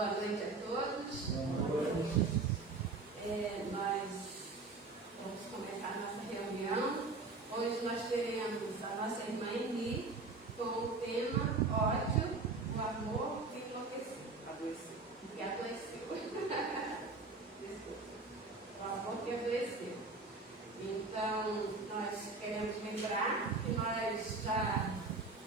Boa noite a todos. Nós vamos começar a nossa reunião. Hoje nós teremos a nossa irmã Eni com o tema ódio, o amor que enlouqueceu. Que adoeceu. Desculpa. O amor que adoeceu. Então, nós queremos lembrar que nós já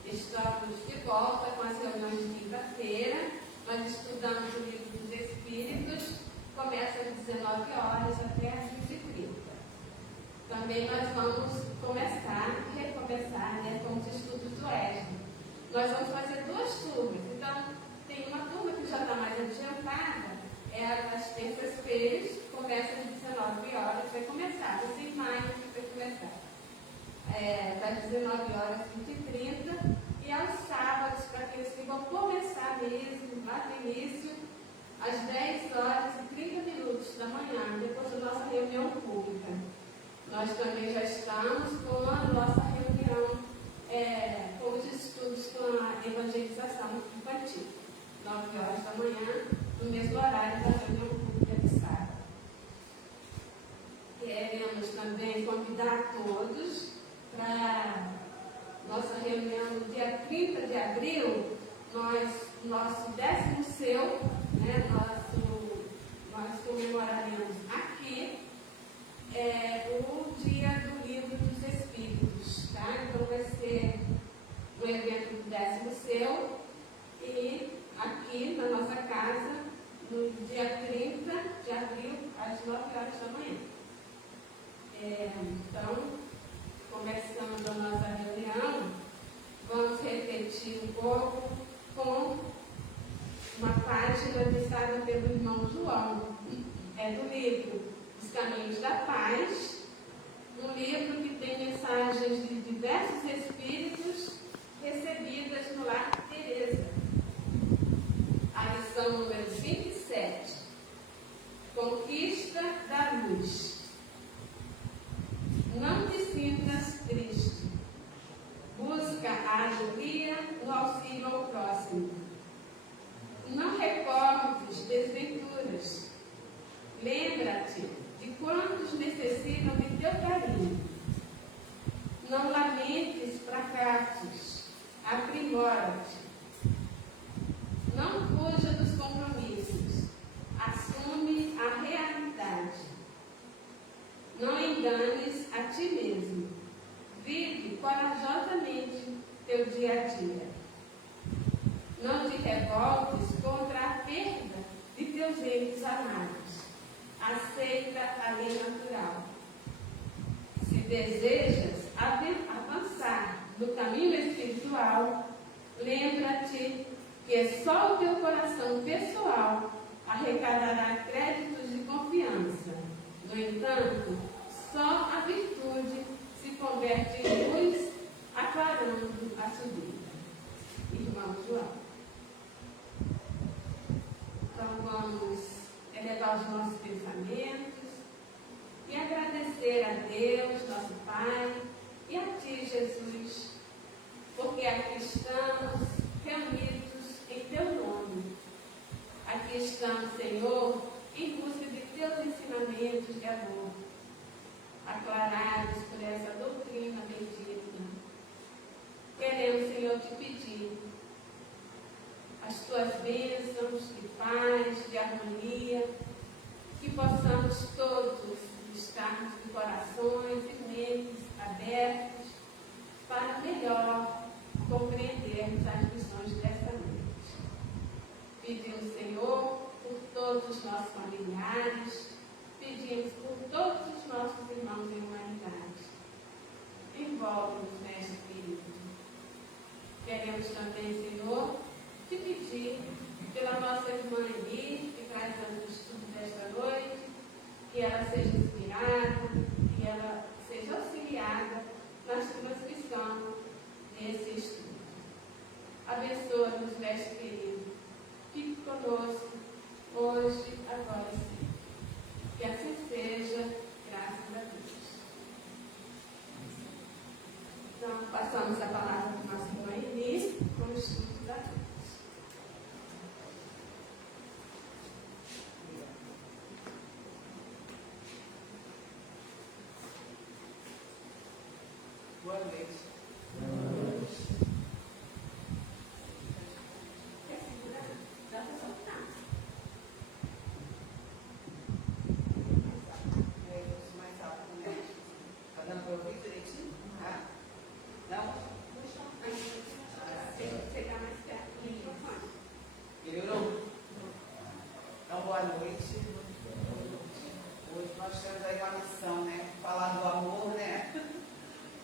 estamos de volta com as reuniões de quinta-feira. Nós estudamos o livro dos Espíritos, começa às 19 horas até às 20h30. Também nós vamos recomeçar com os estudos do Wesley. Nós vamos fazer 2 turmas. Então, tem uma turma que já está mais adiantada, é às terças-feiras, começa às 19 horas, vai começar. Você em maio que vai começar. Das 19 horas às 20h30. E aos sábados, para aqueles que vão começar mesmo, lá no início, às 10h30 da manhã, depois da nossa reunião pública. Nós também já estamos com a nossa reunião com os estudos com a evangelização infantil. 9 horas da manhã, no mesmo horário da reunião pública de sábado. Queremos também convidar todos para nossa reunião no dia 30 de abril, nosso 10º seu, nós comemoraremos aqui o dia do livro dos Espíritos, tá? Então vai ser o evento do 10º seu e aqui na nossa casa, no dia 30 de abril, às 9 horas da manhã. Então, começando a nossa reunião, vamos repetir um pouco com uma página listada pelo irmão João. É do livro Os Caminhos da Paz, um livro que tem mensagens de diversos espíritos recebidas no Lar de Teresa. A lição número 27, Conquista da Luz. Não te sintas triste. Busca a alegria no auxílio ao próximo. Não recordes desventuras. Lembra-te de quantos necessitam de teu carinho. Não lamentes fracassos. Aprimora-te. Não fuja dos compromissos. Assume a realidade. Não enganes a ti mesmo. Vive corajosamente teu dia a dia. Não te revoltes contra a perda de teus entes amados. Aceita a lei natural. Se desejas avançar no caminho espiritual, lembra-te que só o teu coração pessoal arrecadará créditos de confiança. No entanto, só a virtude se converte em luz, aclarando a subida. Irmão João. Então vamos elevar os nossos pensamentos e agradecer a Deus, nosso Pai, e a Ti, Jesus, porque aqui estamos reunidos em Teu nome. Aqui estamos, Senhor, em busca de Teus ensinamentos de amor, aclarados por essa doutrina bendita. Queremos, Senhor, te pedir as Tuas bênçãos de paz, de harmonia, que possamos todos estarmos de corações e mentes abertos para melhor compreendermos as lições desta noite. Pedimos, Senhor, por todos os nossos familiares, pedimos por todos os nossos irmãos em humanidade. Envolve-nos neste espírito. Queremos também, Senhor, te pedir pela nossa irmã Eni, que traz o estudo desta noite, que ela seja inspirada, que ela seja auxiliada na transmissão desse estudo. Abençoa-nos, mestre querido. Fique conosco hoje, agora e sempre. Que assim seja, graças a Deus. Então, passamos a palavra para o nosso irmão Eni, com o estudo da noite. Boa noite. Hoje nós temos aí uma missão, né? Falar do amor, né?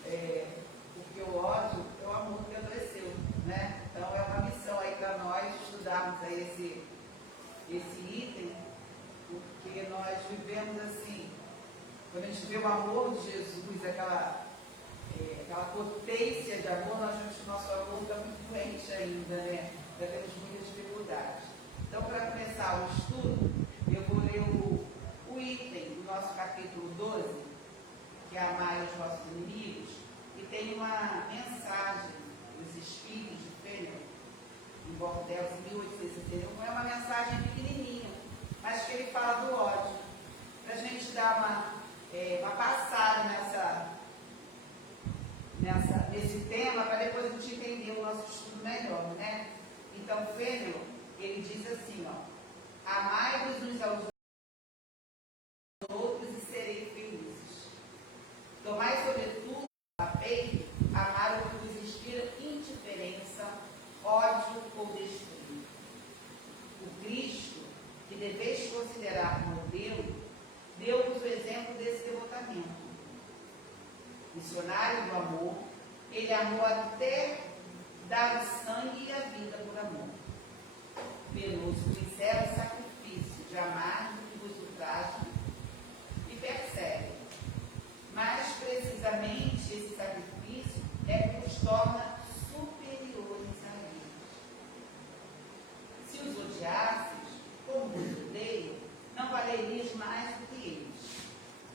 Porque o ódio é o amor que adoeceu, né? Então é uma missão aí para nós estudarmos aí esse item, porque nós vivemos assim, quando a gente vê o amor de Jesus, aquela potência de amor, nós vemos que o nosso amor está muito doente ainda, né? Ainda temos muitas dificuldades. Então, para começar o estudo, eu vou ler o item do nosso capítulo 12, que é amar os vossos inimigos, e tem uma mensagem dos Espíritos de Fênix, em Bordeaux, em 1861, é uma mensagem pequenininha, mas que ele fala do ódio, para a gente dar uma passada nesse tema, para depois a gente entender o nosso estudo melhor, né? Então, Fênix, ele diz assim, ó: amai-vos uns aos outros e serei felizes. Tomai sobretudo a peito amar o que vos inspira indiferença, ódio ou desprezo. O Cristo, que deveis considerar modelo, deu-vos o exemplo desse devotamento. Missionário do amor, ele amou até dar o sangue e a vida por amor. Penoso, sincero sacrifício de amar do que vos ultraja e persegue. Mais precisamente, esse sacrifício é que os torna superiores a eles. Se os odiasses, como vos odeio, não valerias mais do que eles.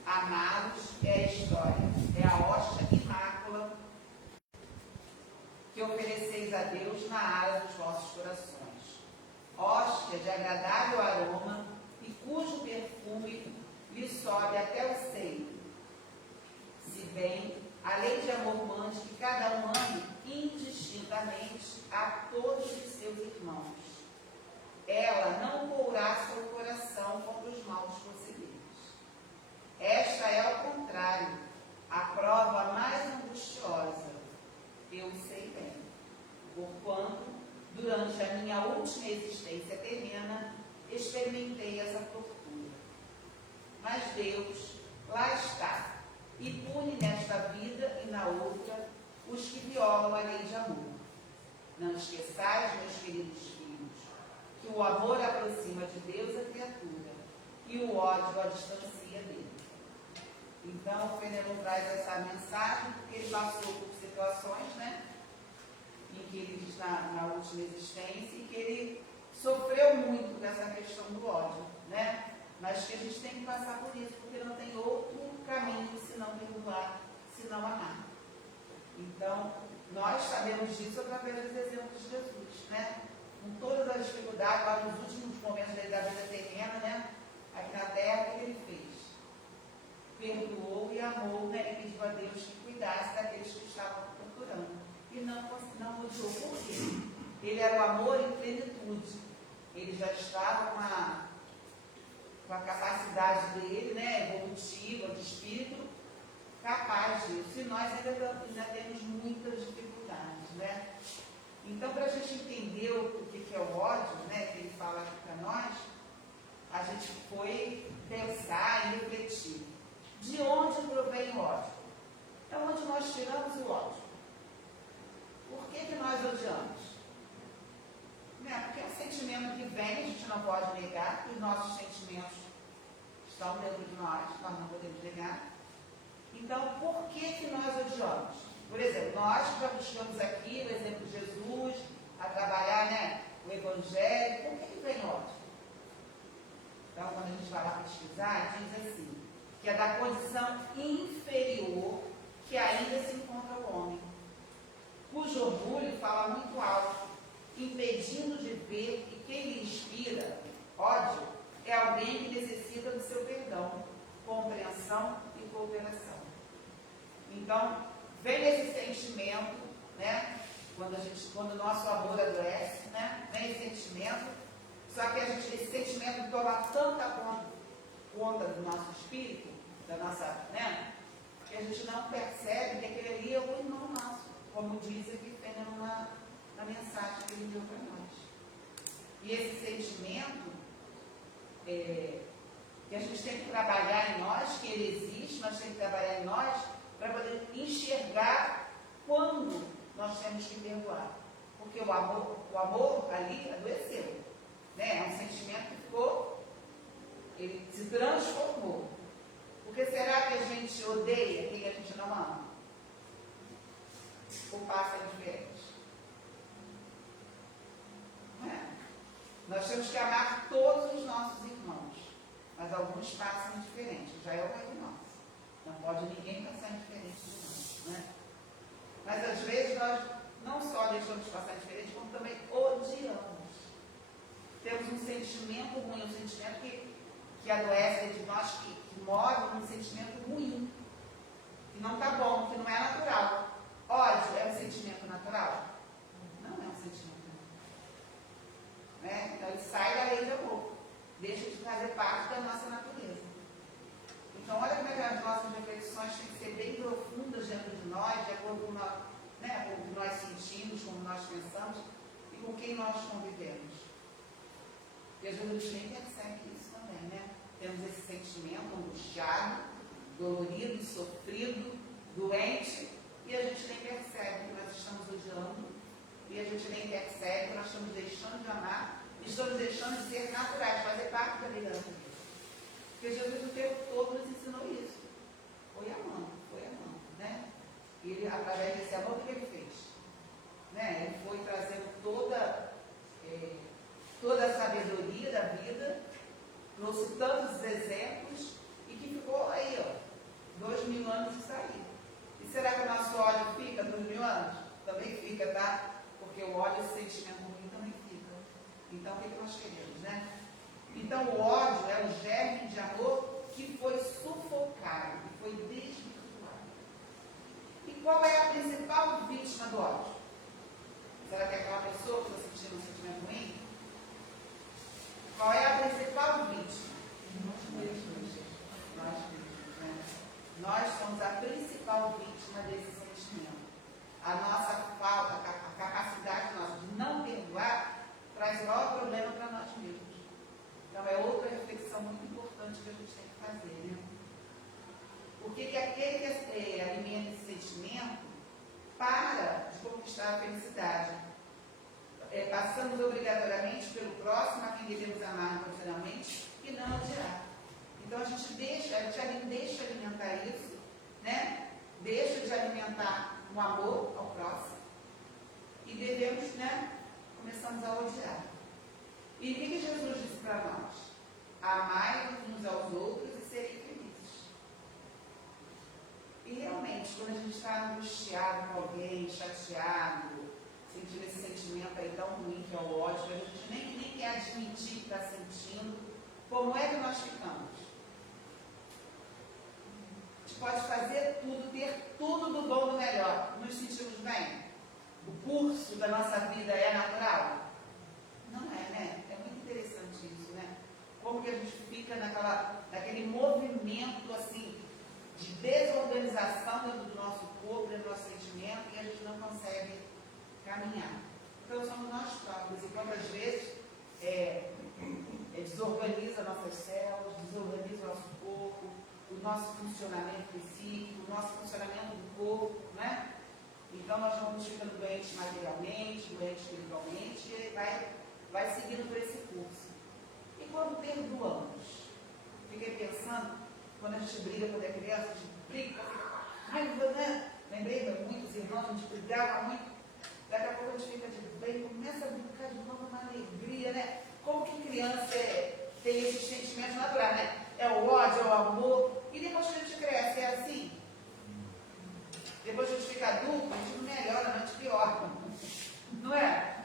Amá-los é a história, é a hóstia e mácula que ofereceis a Deus na área dos vossos corações. Hóstia de agradável aroma e cujo perfume lhe sobe até o seio. Se bem, a lei de amor mande que cada um ame indistintamente a todos os seus irmãos. Ela não courá seu coração contra os maus procederes. Esta é, ao contrário, a prova mais angustiosa. Eu sei bem, porquanto, durante a minha última existência terrena, experimentei essa tortura. Mas Deus, lá está, e pune nesta vida e na outra os que violam a lei de amor. Não esqueçais, meus queridos filhos, que o amor aproxima de Deus a criatura e o ódio a distancia dele. Então, o Fenelon traz essa mensagem, porque ele passou por situações, né, em que ele diz na última existência, e que ele sofreu muito com essa questão do ódio, né? Mas que a gente tem que passar por isso, porque não tem outro caminho senão derrubar, senão amar. Então, nós sabemos disso através dos exemplos de Jesus, né? Com todas as dificuldades, lá nos últimos momentos da vida terrena, né? Aqui na terra, o que ele fez? Perdoou e amou, né? E pediu a Deus que cuidasse daqueles que estavam torturando. E não odiou. Por quê? Ele era o amor em plenitude. Ele já estava com a capacidade dele, né? Evolutiva, de espírito, capaz disso. E nós ainda temos muitas dificuldades, né? Então, para a gente entender o que é o ódio, né? Que ele fala aqui para nós, a gente foi pensar e refletir. De onde provém o ódio? É onde nós tiramos o ódio. Por que nós odiamos? Porque é um sentimento que vem, a gente não pode negar, que os nossos sentimentos estão dentro de nós não podemos negar. Então, por que nós odiamos? Por exemplo, nós já buscamos aqui o exemplo de Jesus, a trabalhar, né, o Evangelho. Por que vem ódio? Então, quando a gente vai lá pesquisar, diz assim, que é da condição inferior que ainda se encontra o homem, cujo orgulho fala muito alto, impedindo de ver que quem lhe inspira ódio é alguém que necessita do seu perdão, compreensão e cooperação. Então, vem esse sentimento, né? Quando o nosso amor adoece, né? Vem esse sentimento, só que esse sentimento toma tanta conta do nosso espírito, da nossa, né? Que a gente não percebe que aquele ali é o irmão nosso, como diz aqui na mensagem que ele deu para nós. E esse sentimento, que a gente tem que trabalhar em nós, que ele existe, nós temos que trabalhar em nós para poder enxergar quando nós temos que perdoar. Porque o amor ali adoeceu. Né? É um sentimento que ficou, ele se transformou. Porque será que a gente odeia quem a gente não ama? Ou passa diferente? Não é? Nós temos que amar todos os nossos irmãos, mas alguns passam diferente. Já é o pai de nós. Não pode ninguém passar diferente de nós. Né? Mas às vezes nós não só deixamos passar diferente, como também odiamos. Temos um sentimento ruim, um sentimento que adoece de nós, que move um sentimento ruim, que não está bom, que não é natural. Ódio é um sentimento natural? Não é um sentimento natural. Né? Então ele sai da lei de amor, deixa de fazer parte da nossa natureza. Então olha como é que as nossas reflexões têm que ser bem profundas dentro de nós, de acordo com o que nós sentimos, como nós pensamos e com quem nós convivemos. E às vezes a gente nem percebe isso também, né? Temos esse sentimento angustiado, dolorido, sofrido, doente, e a gente nem percebe que nós estamos odiando, e a gente nem percebe que nós estamos deixando de amar, e estamos deixando de ser naturais, fazer parte da vida da vida. Porque Jesus o tempo todo nos ensinou isso. Foi amando, né? E ele, através desse amor, o que ele fez? Né? Ele foi trazendo toda a sabedoria da vida, trouxe tantos exemplos e que ficou aí, 2000 anos isso aí. E será que o nosso ódio fica 2000 anos? Também fica, tá? Porque o ódio, esse sentimento ruim também fica. Então o que nós queremos, né? Então o ódio é o germe de amor que foi sufocado, que foi desvirtuado. E qual é a principal vítima do ódio? Será que é aquela pessoa que está sentindo um sentimento ruim? Qual é a principal vítima? Nós mesmos, né? Nós somos a principal vítima desse sentimento. A nossa falta, a capacidade nossa de não perdoar, traz o maior problema para nós mesmos. Então é outra reflexão muito importante que a gente tem que fazer, né? Porque que aquele que alimenta esse sentimento para de conquistar a felicidade. Passamos obrigatoriamente pelo próximo a quem devemos amar incondicionalmente e não odiar. Então a gente deixa alimentar isso, né? Deixa de alimentar o amor ao próximo e devemos, né? Começamos a odiar. E o que Jesus disse para nós? Amai-vos uns aos outros e serem felizes. E realmente, quando a gente está angustiado com alguém, chateado, sentindo esse sentimento aí tão ruim que é o ódio, a gente nem quer admitir que está sentindo, como é que nós ficamos? A gente pode fazer tudo, ter tudo do bom do melhor. Nos sentimos bem? O curso da nossa vida é natural? Não é, né? É muito interessante isso, né? Como que a gente fica naquele movimento assim, de desorganização dentro do nosso corpo, dentro do nosso sentimento, e a gente não consegue caminhar. Então somos nós próprios, e quantas vezes desorganiza nossas células, desorganiza o nosso corpo, o nosso funcionamento psíquico, o nosso funcionamento do corpo, né? Então nós vamos ficando doentes materialmente, doentes espiritualmente, e vai seguindo por esse curso. E quando perdoamos? Fiquei pensando, quando a gente briga quando é criança, a gente briga, raiva, né? Lembrei de muitos irmãos, a gente brigava muito. Daqui a pouco a gente fica de bem, começa a brincar de novo, uma alegria, né? Como que criança tem esses sentimentos naturais, né? É o ódio, é o amor. E depois que a gente cresce, é assim. Depois que a gente fica adulto, a gente não melhora, a gente piora. Não é?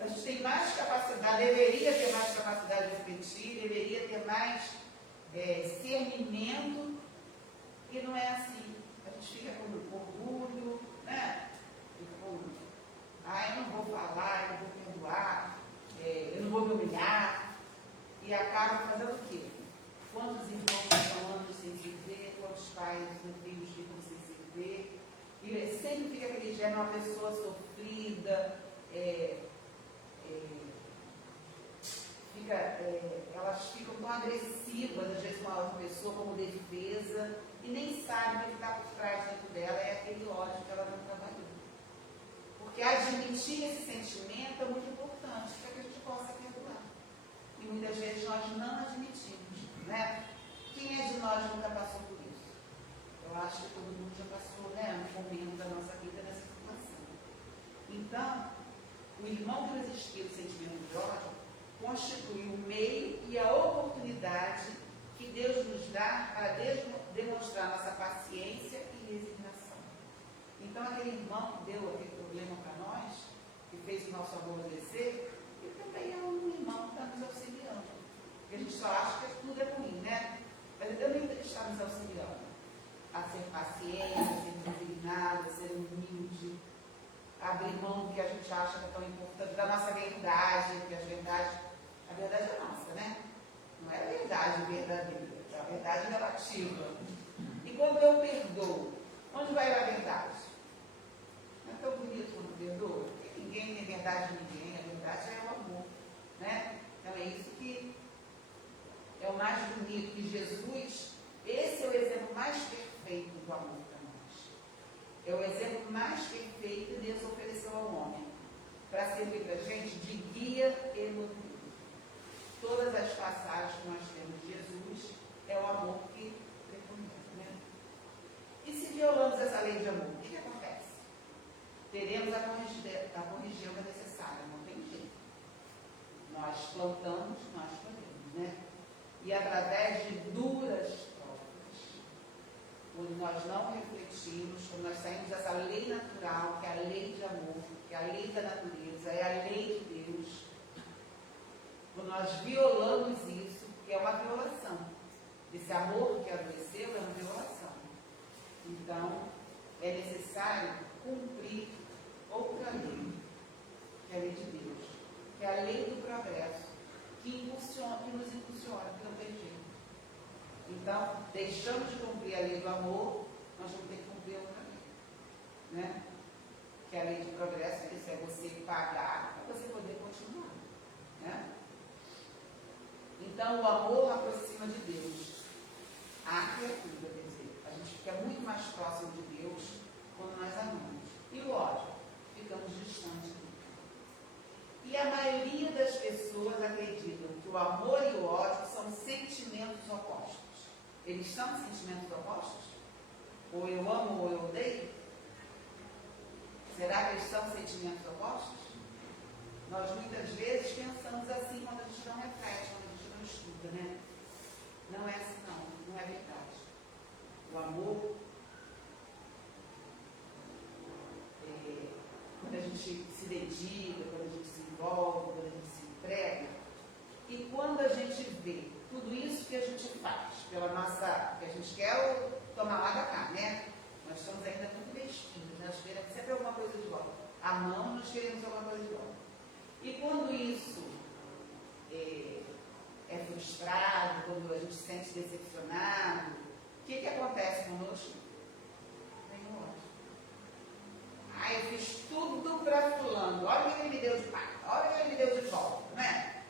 A gente tem mais capacidade, deveria ter mais capacidade de refletir, deveria ter mais discernimento. E não é assim. A gente fica com orgulho, né? Eu não vou falar, eu não vou perdoar, eu não vou me humilhar. E acaba fazendo o quê? Quantos irmãos passam anos sem se ver, quantos pais e filhos ficam sem se ver. E sempre fica aquele gênero, uma pessoa sofrida, fica elas ficam tão agressivas, às vezes, com a outra pessoa como defesa, e nem sabem que o que está por trás dentro dela é aquele ódio que ela não trabalhou. Porque admitir esse sentimento é muito importante para que a gente possa perdoar. E muitas vezes nós não admitimos, né? Quem é de nós nunca passou por isso? Eu acho que todo mundo já passou, né, um momento da nossa vida nessa situação. Então, o irmão que resistiu ao sentimento de ódio constitui o meio e a oportunidade que Deus nos dá para demonstrar nossa paciência e resignação. Então, aquele irmão que deu aquele problema para nós, que fez o nosso amor descer, ele também é um irmão que está nos auxiliando. Porque a gente só acha que tudo é ruim, né? Mas ele também está nos auxiliando a ser paciente, a ser resignado, a ser humilde, a abrir mão do que a gente acha que é tão importante, da nossa verdade, porque a verdade é nossa, né? Não é a verdade verdadeira, é a verdade relativa. E quando eu perdoo, onde vai a verdade? Não é tão bonito quando perdoa? Porque ninguém tem verdade de ninguém, a verdade é o amor, né? Então é isso que é o mais bonito, que Jesus, esse é o exemplo mais perfeito do amor para nós. É o exemplo mais perfeito que Deus ofereceu ao homem, para servir para a gente de guia e modelo. Todas as passagens que nós temos de Jesus é o amor que recomenda, né? E se violamos essa lei de amor, o que acontece? Teremos a corrigenda necessária, não tem jeito. Nós plantamos, nós colhemos, né? E através de duras provas, quando nós não refletimos, quando nós saímos dessa lei natural, que é a lei de amor, que é a lei da natureza, é a lei de Deus, quando nós violamos isso, que é uma violação. Esse amor que adoeceu é uma violação. Então, é necessário cumprir outra lei, que é a lei de Deus, que é a lei do progresso, que nos impulsiona, que não tem jeito. Então, deixamos de cumprir a lei do amor, nós vamos ter que cumprir outra lei, né? Que é a lei de progresso, isso é você pagar para você poder continuar, né? Então, o amor aproxima de Deus. A criatura, quer dizer, a gente fica muito mais próximo de Deus quando nós amamos. E o ódio? Ficamos distantes dele. E a maioria das pessoas acreditam que o amor e o ódio são sentimentos opostos. Eles são sentimentos opostos? Ou eu amo ou eu odeio? Será que eles são sentimentos opostos? Nós muitas vezes pensamos assim quando a gente não reflete, quando a gente não estuda, né? Não é assim não é verdade. O amor, quando a gente se dedica, quando a gente se envolve, quando a gente se entrega, e quando a gente vê tudo isso que a gente faz, pela nossa, que a gente quer tomar lá da cá, né? Nós somos ainda muito bestinhos, nós queremos sempre alguma coisa de volta. A mão, nós queremos alguma coisa de volta. E quando isso é frustrado, quando a gente se sente decepcionado, o que acontece conosco? Vem o ódio. Eu fiz tudo para fulano, olha o que ele me deu de pai, olha o que ele me deu de volta, né?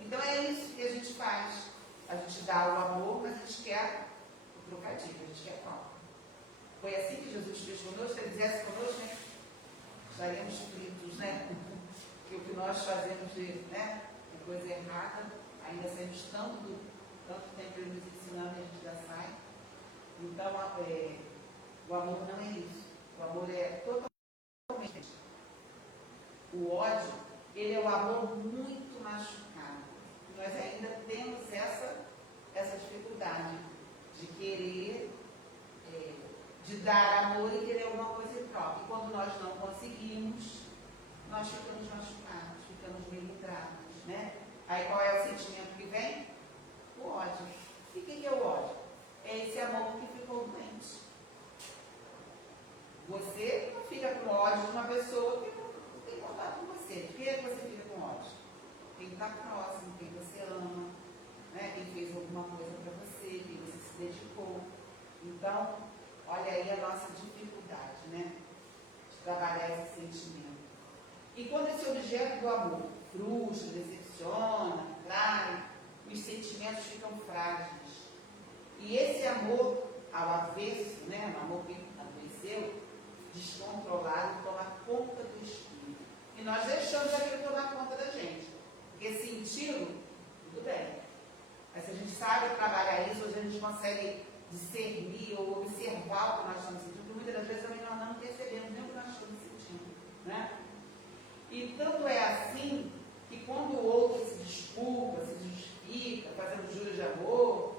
Então é isso que a gente faz. A gente dá o amor, mas a gente quer o trocadilho, a gente quer troca. Foi assim que Jesus fez conosco, se ele fizesse conosco, né? Estaríamos fritos, né? Que o que nós fazemos de coisa errada, ainda saímos tanto tempo ele nos ensinando e a gente já sai. Então, o amor não é isso. O amor é totalmente. O ódio, ele é o amor muito machucado. Nós ainda temos essa dificuldade de querer, de dar amor e querer alguma coisa em troca. E quando nós não conseguimos, nós ficamos machucados, ficamos meio ingratos, né? Aí qual é o sentimento que vem? O ódio. E o que é o ódio? É esse amor que ficou doente. Você não fica com ódio de uma pessoa que não tem contato com você. De quem é que você fica com ódio? Quem está próximo, quem você ama, né? Quem fez alguma coisa para você, quem você se dedicou. Então, olha aí a nossa dificuldade, né? De trabalhar esse sentimento. E quando esse objeto do amor frustra, decepciona, trai, os sentimentos ficam frágeis. E esse amor ao avesso, né, o amor que adoeceu, descontrolado, toma conta do espírito. E nós deixamos aquilo tomar conta da gente. Porque sentiram, tudo bem. Mas se a gente sabe trabalhar isso, hoje a gente consegue discernir ou observar o que nós estamos sentindo, porque muitas das vezes também nós não percebemos nem o que nós estamos sentindo. Né? E tanto é assim que quando o outro se desculpa, se justifica, fazendo juros de amor,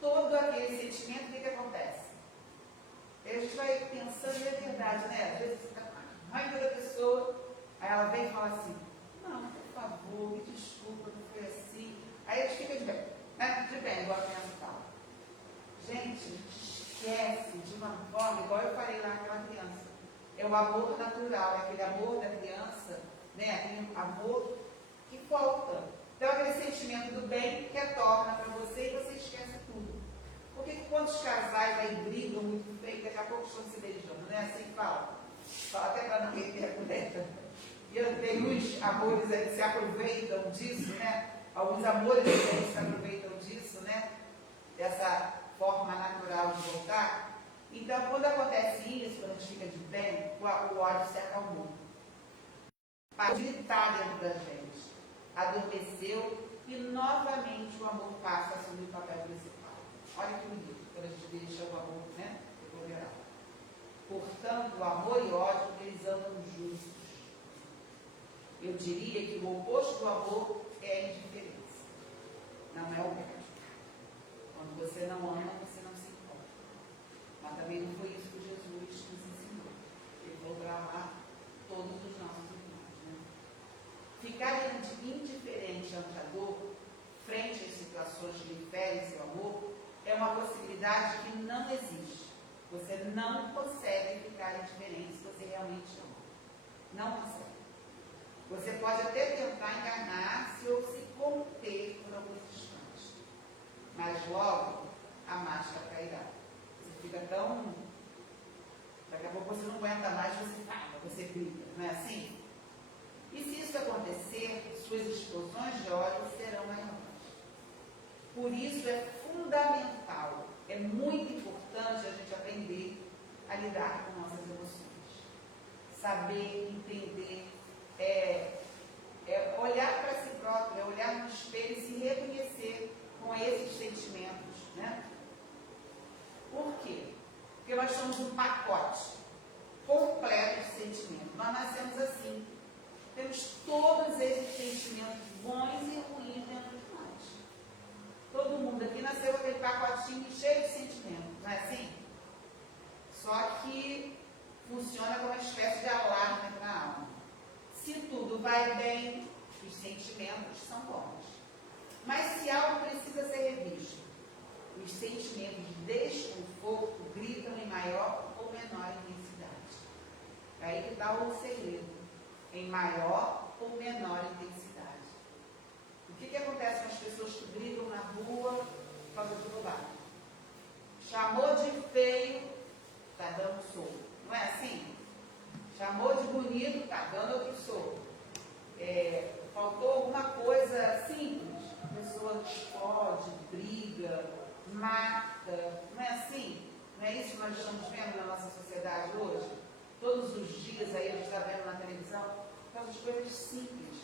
todo aquele sentimento, o que acontece? Aí a gente vai pensando, e é verdade, né? Às vezes você está com a raiva da pessoa, aí ela vem e fala assim, não, por favor, me desculpa, não foi assim. Aí a gente fica de bem, né? De bem, igual a criança fala. Gente, esquece de uma forma, igual eu falei lá naquela criança. É o amor natural, é aquele amor da criança, né? Aquele amor que falta. Então, aquele sentimento do bem retorna para você e você esquece tudo. Por que quantos casais aí brigam muito feio, daqui a pouco estão se beijando, né? Assim que fala. Fala até para não meter a colher. E tem uns amores aí que se aproveitam disso, né? Alguns amores aí se aproveitam disso, né? Dessa forma natural de voltar. Então, quando acontece isso, quando a gente fica de bem, o ódio se acalmou. Para gritar dentro da gente. Adormeceu e novamente o amor passa a assumir o papel principal. Olha que bonito, quando a gente deixa o amor, né? Portanto, o amor e o ódio, eles andam juntos. Eu diria que o oposto do amor é a indiferença. Não é o médico. Quando você não ama, você não se importa. Mas também não foi isso que Jesus nos ensinou. Ele falou para amar todos os nossos irmãos. Né? Ficar indiferente ante a dor, frente às situações que lhe ferem seu amor, é uma possibilidade que não existe. Você não consegue ficar indiferente se você realmente ama. Não consegue. Você pode até tentar enganar-se ou se conter por alguns instantes. Mas logo a máscara cairá. Você fica tão... Daqui a pouco você não aguenta mais, você fala, você grita. Não é assim? E se isso acontecer, suas explosões de ódio serão maiores. Por isso é fundamental, é muito importante a gente aprender a lidar com nossas emoções. Saber, entender, olhar para si próprio, é olhar no espelho e se reconhecer com esses sentimentos. Né? Por quê? Porque nós somos um pacote completo de sentimentos. Nós nascemos assim. Temos todos esses sentimentos bons e ruins dentro de nós. Todo mundo aqui nasceu com aquele pacotinho cheio de sentimentos, não é assim? Só que funciona como uma espécie de alarme para a alma. Se tudo vai bem, os sentimentos são bons. Mas se algo precisa ser revisto, os sentimentos de desconforto gritam em maior ou menor intensidade. É aí que está o segredo. Em maior ou menor intensidade. O que acontece com as pessoas que brigam na rua por causa de bobagem? Chamou de feio, está dando soco. Não é assim? Chamou de bonito, está dando outro soco. Faltou alguma coisa simples. A pessoa explode, briga, mata. Não é assim? Não é isso que nós estamos vendo na nossa sociedade hoje? Todos os dias aí a gente está vendo na televisão, por causa de coisas simples.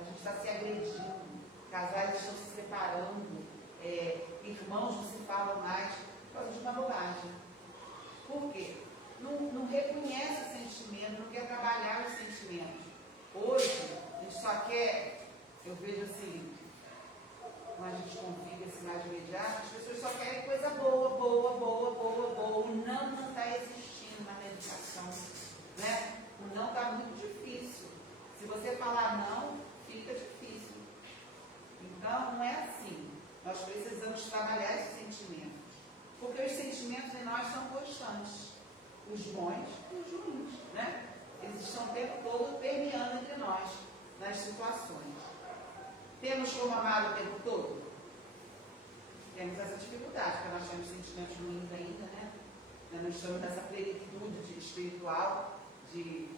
A gente está se agredindo, casais estão se separando, irmãos não se falam mais, por causa de uma bobagem. Por quê? Não reconhece o sentimento, não quer trabalhar os sentimentos. Hoje, a gente só quer, eu vejo assim, quando a gente convive assim mais imediato, as pessoas só querem coisa boa, e não está existindo na medicação. Né? O não está muito difícil. Se você falar não, fica difícil. Então, não é assim. Nós precisamos trabalhar esses sentimentos. Porque os sentimentos em nós são constantes. Os bons e os ruins. Né? Eles estão o tempo todo permeando entre nós, nas situações. Temos como amar o tempo todo? Temos essa dificuldade, porque nós temos sentimentos ruins ainda, né? Nós estamos nessa plenitude espiritual, de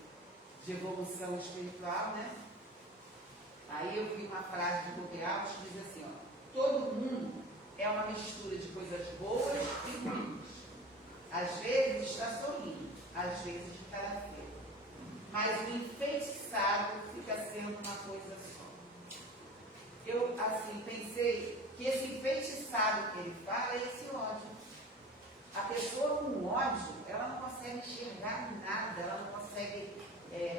evolução espiritual, né? Aí eu vi uma frase de Bobeal que diz assim, ó, todo mundo é uma mistura de coisas boas e ruins. Às vezes está sorrindo, às vezes de cara feia. Mas o enfeitiçado fica sendo uma coisa só. Eu, assim, pensei que esse enfeitiçado que ele fala é esse ódio. A pessoa com ódio, ela não consegue enxergar nada, ela não consegue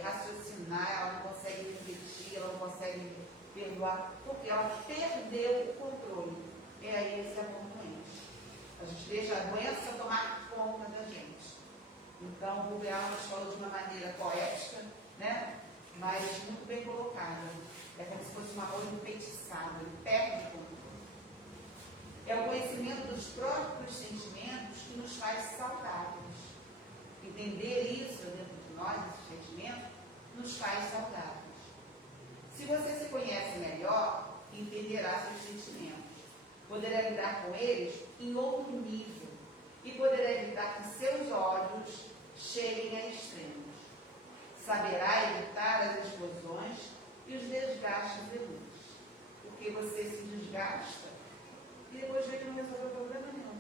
raciocinar, ela não consegue refletir, ela não consegue perdoar, porque ela perdeu o controle. É aí esse amor doente. A gente deixa a doença tomar conta da gente. Então, o Rubem Alves falou de uma maneira poética, né? Mas muito bem colocada. É como se fosse um amor enfeitiçado, ele perde o controle. É o conhecimento dos próprios sentimentos que nos faz saudáveis. Entender isso dentro de nós, esse sentimento, nos faz saudáveis. Se você se conhece melhor, entenderá seus sentimentos. Poderá lidar com eles em outro nível e poderá evitar que seus olhos cheguem a extremos. Saberá evitar as explosões e os desgastes de luz. Porque você se desgasta e depois vê que não resolveu problema nenhum.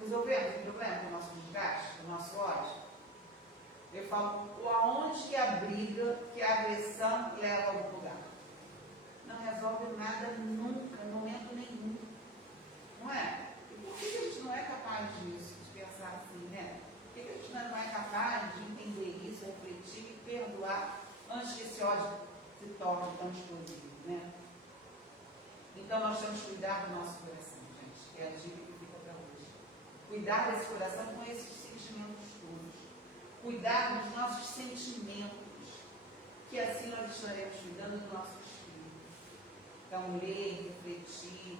Resolvemos o problema com o nosso desgaste, com o nosso ódio? Eu falo, aonde que a briga, que a agressão leva a algum lugar? Não resolve nada nunca, em momento nenhum. Não é? E por que a gente não é capaz disso, de pensar assim, né? Por que a gente não é capaz de entender isso, refletir e perdoar antes que esse ódio se torne tão explosivo, né? Então nós temos que cuidar do nosso coração, gente, que é a dica que fica para hoje. Cuidar desse coração com esses sentimentos todos. Cuidar dos nossos sentimentos, que assim nós estaremos cuidando do nosso espírito. Então, ler, refletir,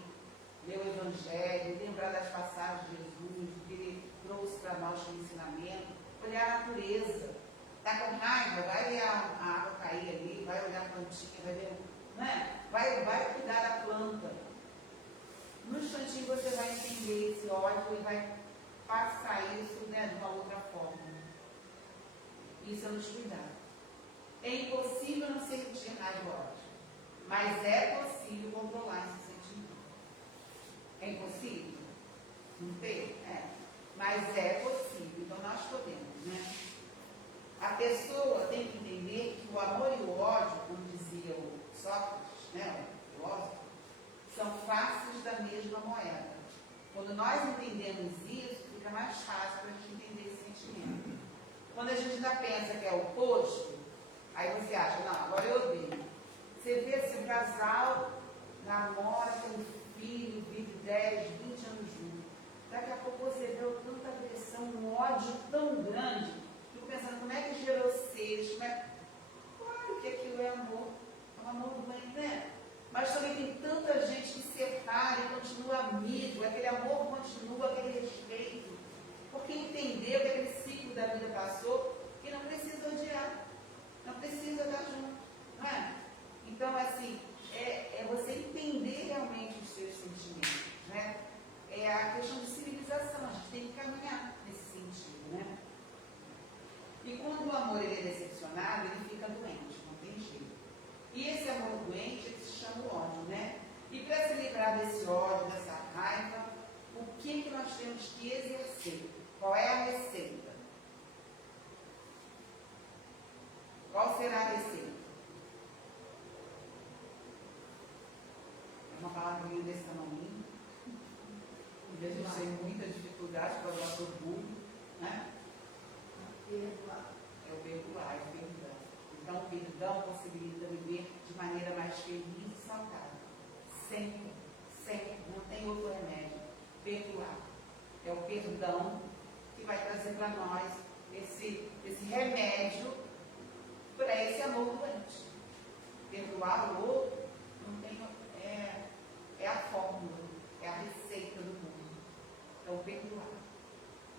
ler o Evangelho, lembrar das passagens de Jesus, que ele trouxe para nós como ensinamento, olhar a natureza. Está com raiva, vai ver a água cair ali, vai olhar a plantinha, vai ver, não é? Vai cuidar da planta. No instantinho você vai entender esse ódio e vai passar isso, né, de uma outra forma. Isso é nos cuidar. É impossível não sentir raiva e ódio, mas é possível controlar esse sentimento. É impossível? Não tem? É. Mas é possível, então nós podemos, né? A pessoa tem que entender que o amor e o ódio, como dizia o Sócrates, né, o filósofo, são faces da mesma moeda. Quando nós entendemos isso, fica mais fácil para a gente entender esse sentimento. Quando a gente ainda pensa que é o oposto, aí você acha, não, agora eu odeio. Você vê assim, um casal namora, tem um filho, vive 10, 20 anos juntos. Daqui a pouco você vê tanta agressão, um ódio tão grande. Fico pensando, como é que gerou seres? Claro que aquilo é amor. É um amor doente, né? Mas também tem tanta gente que separa e continua amigo. Aquele amor continua, aquele respeito. Porque entendeu que aquele ciclo da vida passou e não precisa odiar. Não precisa estar junto. Não é? Então, assim, é você entender realmente os seus sentimentos. Né? É a questão de civilização. A gente tem que caminhar nesse sentido. Né? E quando o amor ele é decepcionado, ele fica doente. Não tem jeito. E esse amor doente, ele se chama o ódio. Né? E para se livrar desse ódio, dessa raiva, o que nós temos que exercer? Qual é a receita? Qual será a receita? É uma palavrinha desse tamanho. E a gente tem muita dificuldade para o nosso orgulho, né? Perdoar. É o perdoar, é o perdão. Então, o perdão possibilita viver de maneira mais feliz e saudável. Sempre, sempre. Não tem outro remédio. Perdoar. É o perdão que vai trazer para nós esse remédio para esse amor doente. Perdoar o outro não tem, é a fórmula, é a receita do mundo. É o perdoar.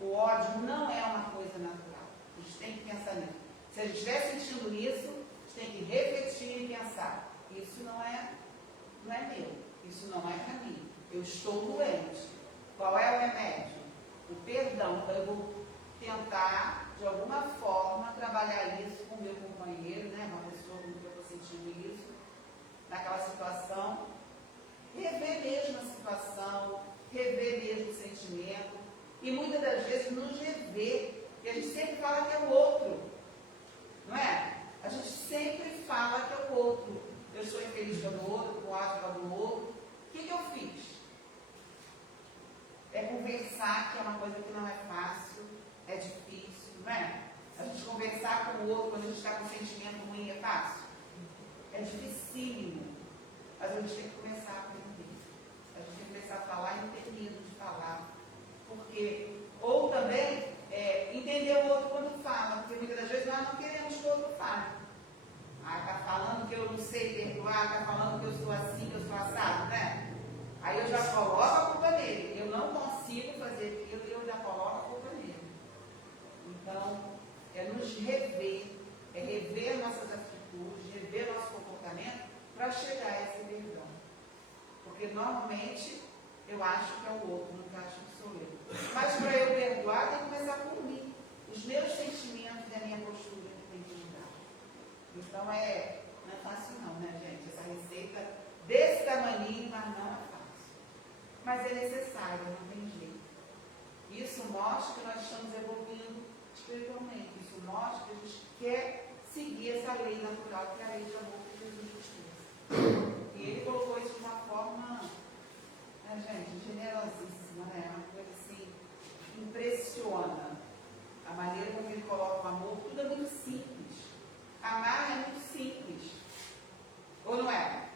O ódio não é uma coisa natural. A gente tem que pensar nisso. Se a gente estiver sentindo isso, a gente tem que refletir e pensar. Isso não é meu. Isso não é para mim. Eu estou doente. Qual é o remédio? O perdão. Então eu vou tentar, de alguma forma, trabalhar isso com o meu companheiro, né? Uma pessoa com que eu estou sentindo isso, naquela situação, rever mesmo a situação, rever mesmo o sentimento, e muitas das vezes nos rever, porque a gente sempre fala que é o outro, não é? A gente sempre fala que é o outro. Eu sou infeliz pelo outro, com ódio do outro. O que eu fiz? É conversar, que é uma coisa que não é fácil, é difícil, não é? A gente conversar com o outro quando a gente está com um sentimento ruim é fácil? É dificílimo. Mas a gente tem que começar a aprender. A gente tem que começar a falar e não ter medo de falar. Porque, ou também, entender o outro quando fala, porque muitas das vezes nós não queremos que o outro fale. Está falando que eu não sei perdoar, está falando que eu sou assim, que eu sou assado, né? Aí eu já coloco a culpa nele. Eu não consigo fazer aquilo e eu já coloco a culpa nele. Então, é nos rever, é rever nossas atitudes, rever nosso comportamento para chegar a esse perdão. Porque normalmente eu acho que é o outro, nunca acho que sou eu. Mas para eu perdoar, tem que começar por mim. Os meus sentimentos e a minha postura que tem que mudar. Então não é fácil não, né, gente? Essa receita desse tamaninho, mas não é fácil. Mas é necessário, não tem jeito. Isso mostra que nós estamos evoluindo espiritualmente. Isso mostra que a gente quer seguir essa lei natural, que é a lei de amor que Jesus nos trouxe. E ele colocou isso de uma forma, né, gente, generosíssima, né? Uma coisa assim, impressiona. A maneira como ele coloca o amor, tudo é muito simples. Amar é muito simples. Ou não é?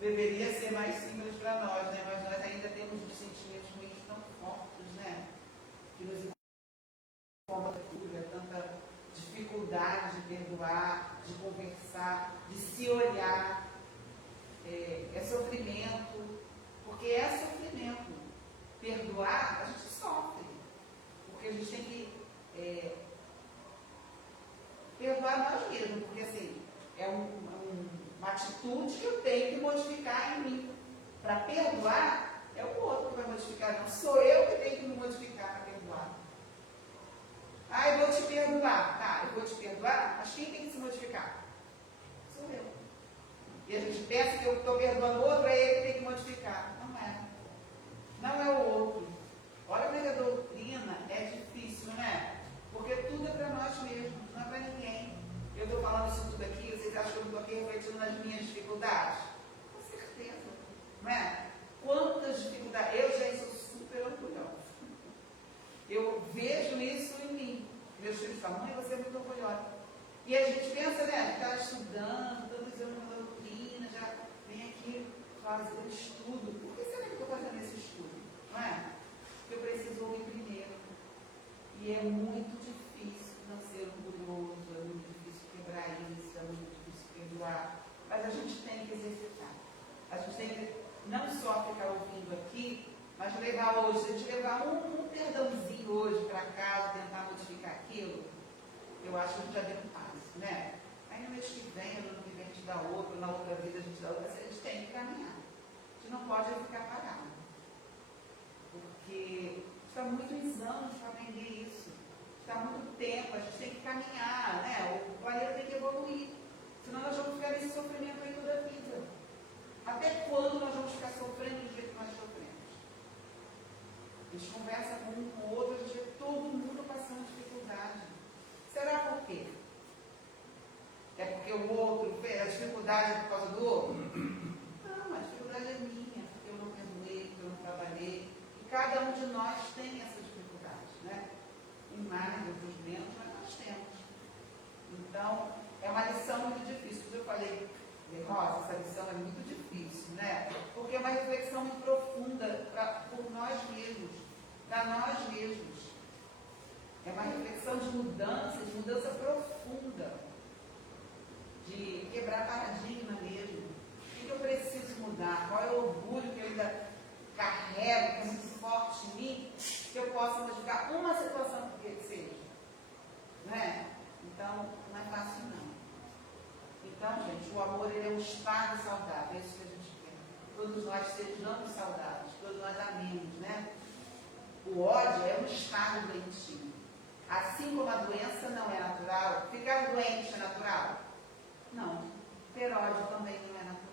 Deveria ser mais simples para nós, né? Mas nós ainda temos os sentimentos ruins tão fortes, né? Que nos incomodam, tanta dificuldade de perdoar, de conversar, de se olhar. É sofrimento, porque é sofrimento. Perdoar, a gente sofre. Porque a gente tem que perdoar nós mesmos, porque assim, é uma atitude que eu tenho que modificar em mim. Para perdoar, é o outro que vai modificar, não sou eu que tenho que me modificar para perdoar. Eu vou te perdoar. Tá, eu vou te perdoar, mas quem tem que se modificar? Sou eu. E a gente pensa que eu estou perdoando o outro, é ele que tem que modificar. Não é. Não é o outro. Olha como é que a doutrina é difícil, não é? Porque tudo é para nós mesmos, não é para ninguém. Eu estou falando isso tudo aqui, vocês acham que eu estou aqui refletindo nas minhas dificuldades? Com certeza, não é? Quantas dificuldades? Eu já sou super orgulhosa. Eu vejo isso em mim. Meus filhos falam, mãe, você é muito orgulhosa. E a gente pensa, né, está estudando, todos os anos na doutrina, já vem aqui fazer um estudo. Por que será que eu estou fazendo esse estudo? Não é? Porque eu preciso ouvir primeiro. E é muito difícil não ser orgulhoso, é muito difícil quebrar isso, é muito difícil perdoar. Mas a gente tem que exercitar. A gente tem que não só ficar ouvindo aqui, mas levar hoje, se a gente levar um perdãozinho hoje para casa, tentar modificar aquilo, eu acho que a gente já deu um passo, né? Aí no mês que vem, no ano que vem a gente dá outro, na outra vida a gente dá outra, a gente tem que caminhar. A gente não pode ficar parado. Porque está muitos anos para aprender isso. Está muito tempo, a gente tem que caminhar, né? O planeta tem que evoluir. Senão nós vamos ficar nesse sofrimento aí toda a vida. Até quando nós vamos ficar sofrendo do jeito que nós sofremos? A gente conversa com um com o outro, a gente vê todo mundo passando dificuldade. Será por quê? É porque o outro fez a dificuldade por causa do outro? Não, a dificuldade é minha, porque eu não perdoei, porque eu não trabalhei. E cada um de nós tem essas dificuldades, né? Em mais, outros menos, mas nós temos. Então, é uma lição muito difícil. Como eu falei, Rosa, essa lição é muito difícil, né? Porque é uma reflexão muito profunda por nós mesmos, para nós mesmos. É uma reflexão de mudança profunda, de quebrar paradigma mesmo. O que eu preciso mudar? Qual é o orgulho que eu ainda carrego, que é muito forte em mim, que eu possa modificar uma situação que seja? Não é? Então, não é fácil não. Então, gente, o amor ele é um estado saudável, é isso que a gente quer. Todos nós sejamos saudáveis, todos nós amemos, né? O ódio é um estado doentio. Assim como a doença não é natural, ficar doente é natural? Não. ter ódio também não é natural.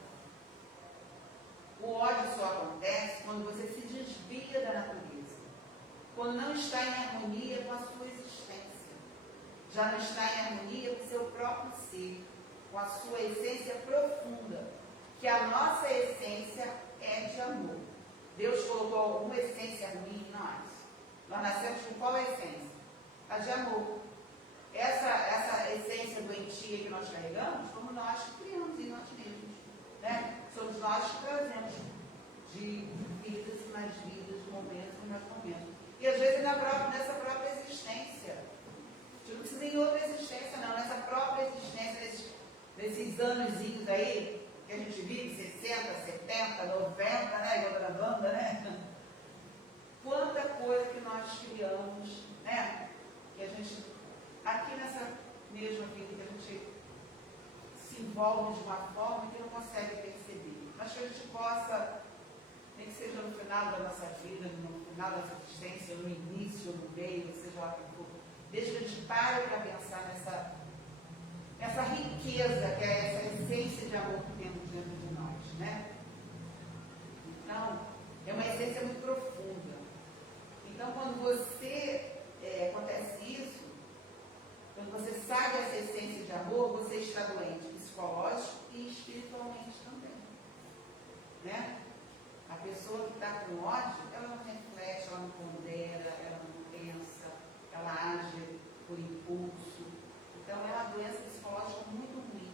O ódio só acontece quando você se desvia da natureza, quando não está em harmonia com a sua existência, já não está em harmonia com o seu próprio ser, com a sua essência profunda, que a nossa essência é de amor. Deus colocou alguma essência ruim em nós. Nós nascemos com qual essência? A de amor. Essa essência doentia que nós carregamos, somos nós que criamos em nós mesmos. Né? Somos nós que trazemos de vidas e mais vidas, de momentos e mais momentos. E às vezes nessa própria existência. Não precisa em outra existência, não. Nessa própria existência, nesses anozinhos aí, que a gente vive, 60, 70, 90, né? Igual da banda, né? Quanta coisa que nós criamos, né? Que a gente, aqui nessa mesma vida, que a gente se envolve de uma forma que não consegue perceber. Mas que a gente possa, nem que seja no final da nossa vida, no final da nossa existência, no início, no meio, seja lá o que for, desde que a gente pare para pensar nessa riqueza, que é essa essência de amor que temos dentro de nós, né? Então, é uma essência muito profunda. Então, quando acontece isso, quando você sai dessa essência de amor, você está doente psicológico e espiritualmente também, né? A pessoa que está com ódio, ela não reflete, ela não pondera, ela não pensa, ela age por impulso. Então, é uma doença psicológica muito ruim.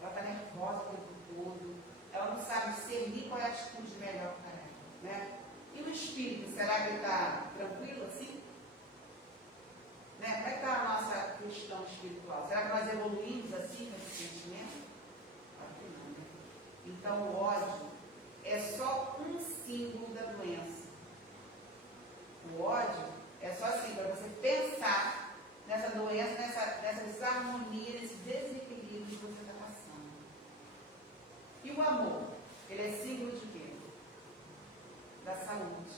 Ela está nervosa o tempo todo, ela não sabe discernir qual é a atitude melhor para ela, né? E o espírito, será que ele está tranquilo assim? Né? Como é que está a nossa questão espiritual? Será que nós evoluímos assim nesse sentimento? Acho que não, né? Então, o ódio é só um símbolo da doença. O ódio é só assim, para você pensar nessa doença, nessa desarmonia, nesse desequilíbrio que você está passando. E o amor? Ele é símbolo de quê? Da saúde,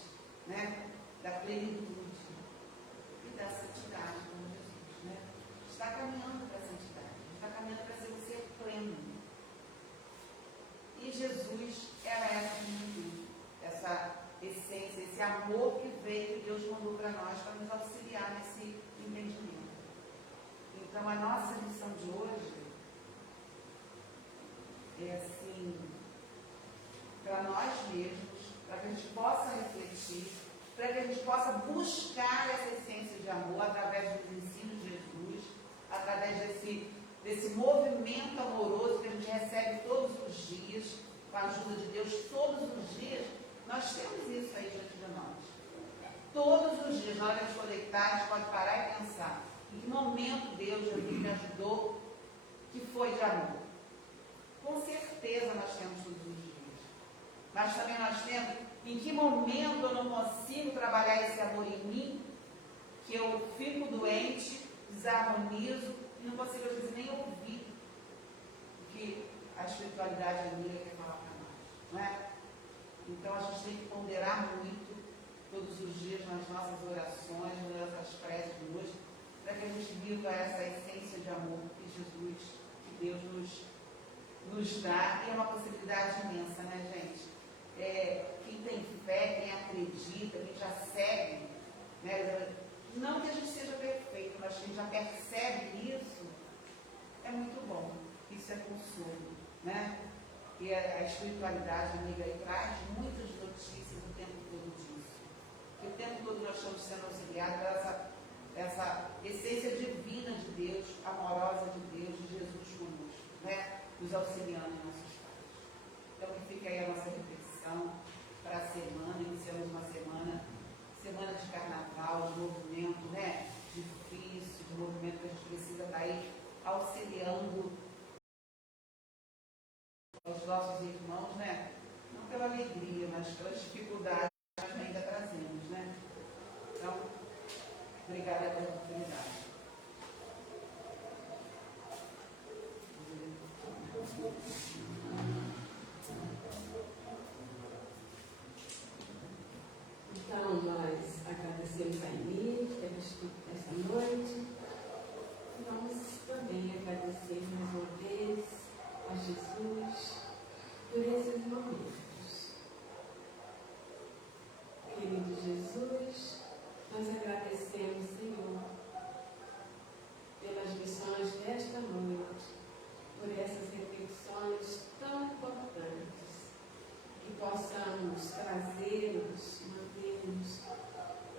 né? Da plenitude e da santidade, como Jesus, né? Está caminhando para a santidade, está caminhando para ser um ser pleno. E Jesus era essa essência, esse amor que veio, que Deus mandou para nós, para nos auxiliar nesse entendimento. Então, a nossa lição de hoje é assim, para nós mesmos, para que a gente possa refletir, para que a gente possa buscar essa essência de amor através dos ensinos de Jesus, através desse movimento amoroso que a gente recebe todos os dias, com a ajuda de Deus, todos os dias. Nós temos isso aí diante de nós. Todos os dias, na hora de conectar, a gente pode parar e pensar em que momento Deus me ajudou que foi de amor. Com certeza nós temos todos os dias. Mas também nós temos em que momento eu não consigo trabalhar esse amor em mim, que eu fico doente, desarmonizo e não consigo, às vezes, nem ouvir o que a espiritualidade amiga quer falar para nós, não é? Então a gente tem que ponderar muito todos os dias nas nossas orações, nas nossas preces de hoje, para que a gente viva essa essência de amor que Jesus, que Deus nos dá, e é uma possibilidade imensa, né, gente? Quem tem fé, quem acredita, quem já segue, né? Não que a gente seja perfeito, mas quem já percebe isso, é muito bom. Isso é consolo, né? E a espiritualidade, amiga, aí traz muitas notícias o tempo todo disso. Que o tempo todo nós estamos sendo auxiliados por essa essência divina de Deus, amorosa de Deus, de Jesus conosco, né? Nos auxiliando em nossos passos. Então, que fica aí a nossa reflexão para a semana. Iniciamos uma semana de carnaval, de movimento, né? Difícil, de movimento que a gente precisa estar aí auxiliando os nossos irmãos, né? Não pela alegria, mas pelas dificuldades que nós ainda trazemos, né? Então, obrigada pela oportunidade. Então, nós agradecemos a Emília pela estudo desta noite. Vamos também agradecer mais uma vez a Jesus Jesus, por esses momentos. Querido Jesus, nós agradecemos, Senhor, pelas lições desta noite, por essas reflexões tão importantes, que possamos trazê-los, mantê-los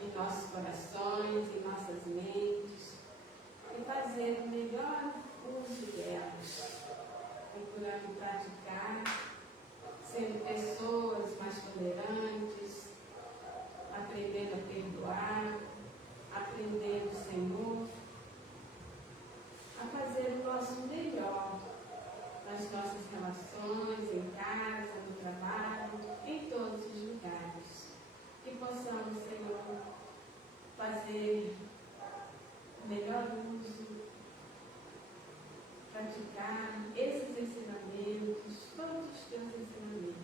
em nossos corações, em nossas mentes, e fazer o melhor uso delas, procurando praticar, sendo pessoas mais tolerantes, aprendendo a perdoar, aprendendo, Senhor, a fazer o nosso melhor nas nossas relações, em casa, no trabalho, em todos os lugares. Que possamos, Senhor, fazer o melhor uso, praticar esses ensinamentos, todos os teus ensinamentos.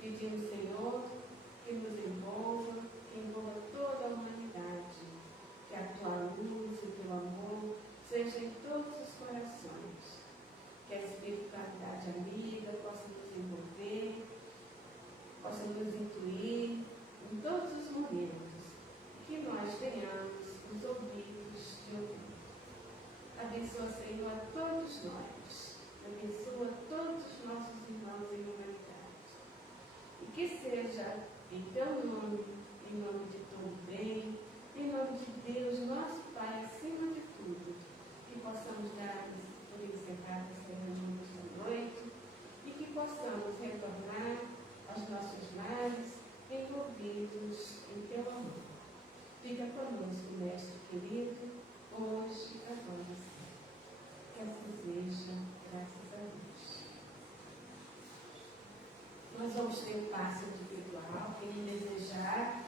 Pedimos, Senhor, que nos envolva, que envolva toda a humanidade, que a tua luz e o teu amor seja em todos os corações, que a espiritualidade amiga possa nos envolver, possa nos incluir em todos os momentos, que nós tenhamos os ouvidos de ouvir. Abençoa, Senhor, a todos nós, abençoa todos os nossos irmãos em humanidade, e que seja em teu nome, em nome de todo bem, em nome de Deus, nosso Pai, acima de tudo, que possamos dar por encerrada essa reunião desta noite e que possamos retornar aos nossos lares envolvidos em teu amor. Fica conosco, Mestre querido, hoje, agora e sempre. Que assim seja, graças a Deus. Nós vamos ter o passo